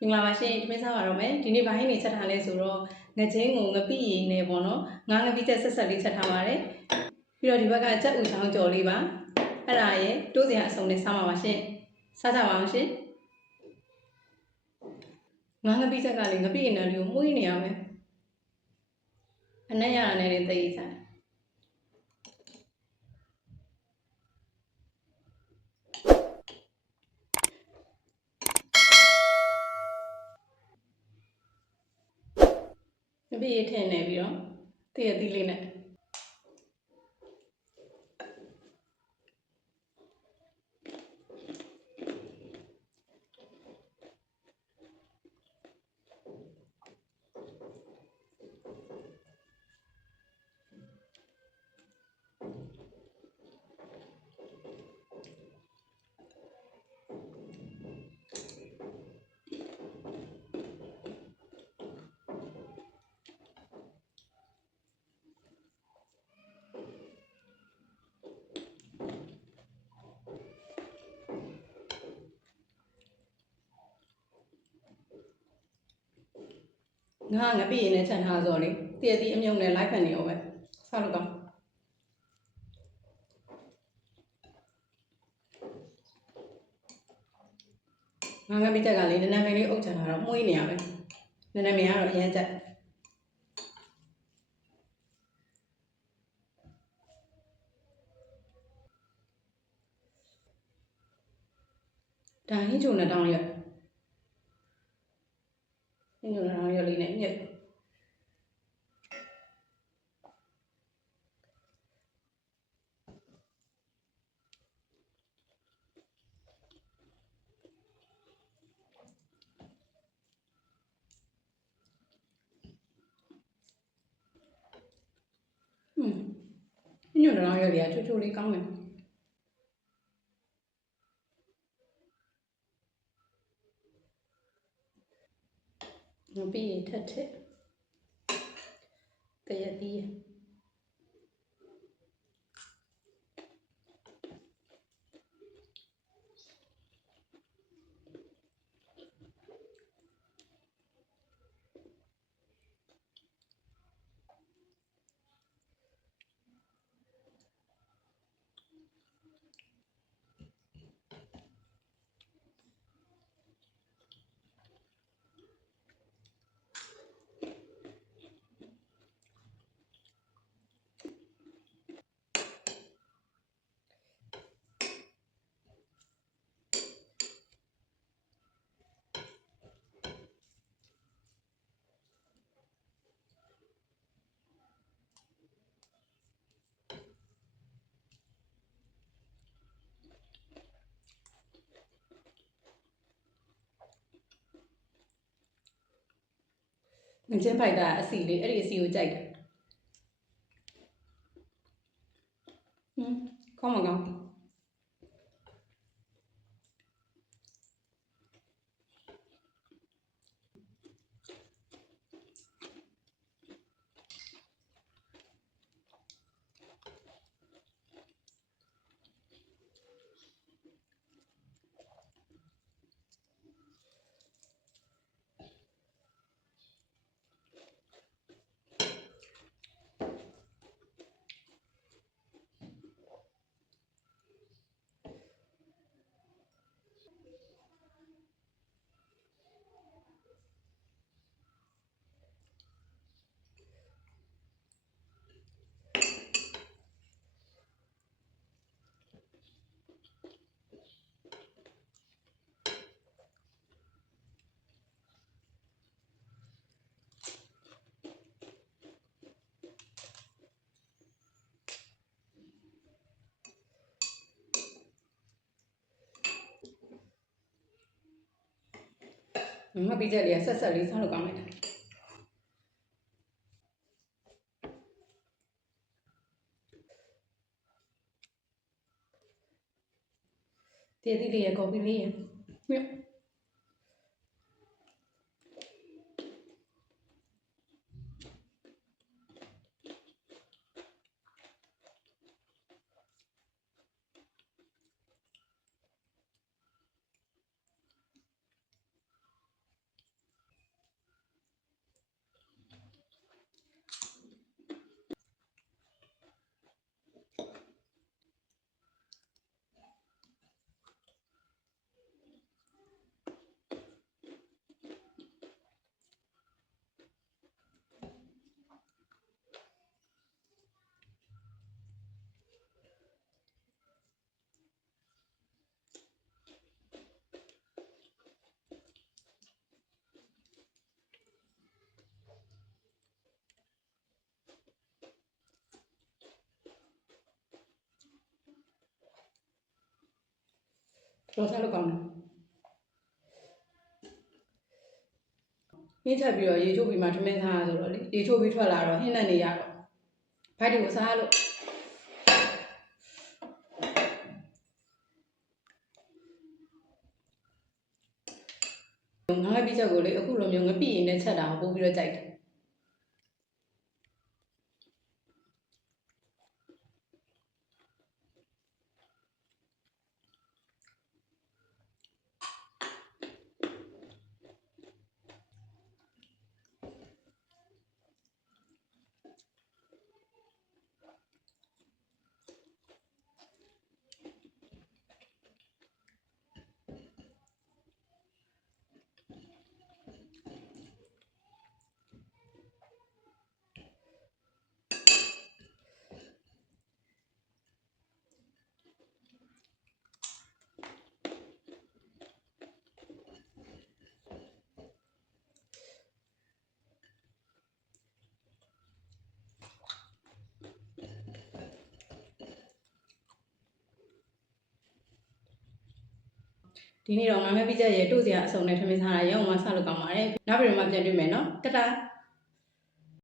မင်္ဂလာပါရှင်ဒီနေ့စားပါတော့မယ်ဒီနေ့ဘာဟင်းနေချက်ထားလဲဆိုတော့ငချင်းကိုငပိရည်နဲ့ပေါ့နော်ငါးငပိချက်ဆက်ဆက်လေးချက်ထားပါတယ်ပြီးတော့ဒီဘက်ကကြက်ဥချောင်းကြော်လေးပါအဲ့ဒါရဲ့တိုးစရာအစုံနဲ့စားပါပါရှင်စားကြပါအောင်ရှင်ငါးငပိချက်ကလေငပိရည်နဲ့လေးကိုမှုေးနေရမယ်အနက်ရတာနဲ့လည်းသိစားငပိရည်ထည့်နေပြီးတော့တည့်ရသီးလေးနဲ့ငါငပိရည်နဲ့ချက်ထားဆိုလေတည့်ရသီးအမြုံနဲ့လိုက်ဖက်နေရောပဲစားလို့ကောင်းငါငပိချက်ကလေနည်းနည်းလေးအုပ်ချထားတော့မှုေးနေရပဲနည်းနည်းမရတော့အရင်ချက်ဒါဟင်းချုံနဲ့တောင်းရက်ဟင်းချုံနဲ့တောင်းရက်လေးနဲ့မြက်ညွန့်တောင်ရက်လေးကချိုးချိုးလေးကောင်းတယ်ငပိရည်ထက်တည့်ရသီးငချင်းဖိုက်တာအစီလေးအဲ့ဒီအစီကိုကြိုက်တယ်ကောင်းမကောင်းငါပြီးချက်လေးကဆက်ဆက်လေးစားလို့ကောင်းတယ်တည့်ရသီးလေးရကော်ဖီလေးရမြတ် တော်စားလို့ကောင်းတယ်ဟင်းချက်ပြီးတော့ရေချိုးပြီးမှထမင်းစားရဆိုတော့လေရေချိုးပြီးထွက်လာတော့ဟင်းနဲ့နေရတော့ဘိုက်တွေကိုစားလို့ငါးပြီးချက်ကိုလေအခုလိုမျိုးငပိရင်နဲ့ချက်တာကိုပို့ပြီးတော့ကြိုက်တယ်ဒီနေ့တော့ငါးပြီးချက်ရဲ့တို့စရာအစုံနဲ့ထမင်းစားတာရုံမှဆက်လို့ကောင်းပါတယ်နောက်ပြီးတော့မှပြန်တွေ့မယ်နော်တတား